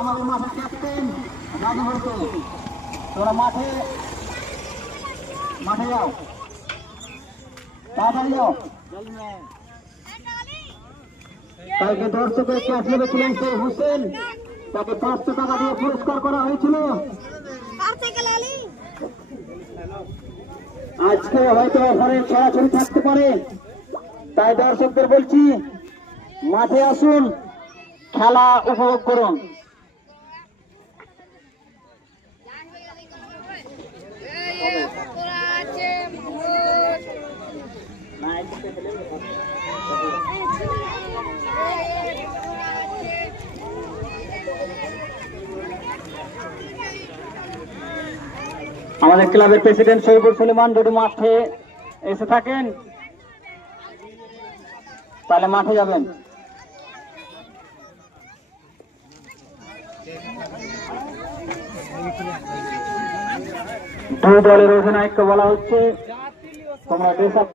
আমাদের মাঠের ক্যাপ্টেন রাজু বলতো তোরা মাঠে মাঠে যাও, তাড়াতাড়ি যাও। কালকে দর্শকের ক্যাশ লেগেছিলেন সে হোসেন, তাকে 500 টাকা দিয়ে পুরস্কার করা হয়েছিল। আজকে হয়তো ঘরে ছড়াছড়ি থাকতে পারে, তাই দর্শকদের বলছি মাঠে আসুন, খেলা উপভোগ করুন। আমাদের ক্লাবের প্রেসিডেন্ট শহীদুল সুলেমান যদি মাঠে এসে থাকেন তাহলে মাঠে যাবেন। দুই দলের অধিনায়ককে বলা হচ্ছে তোমরা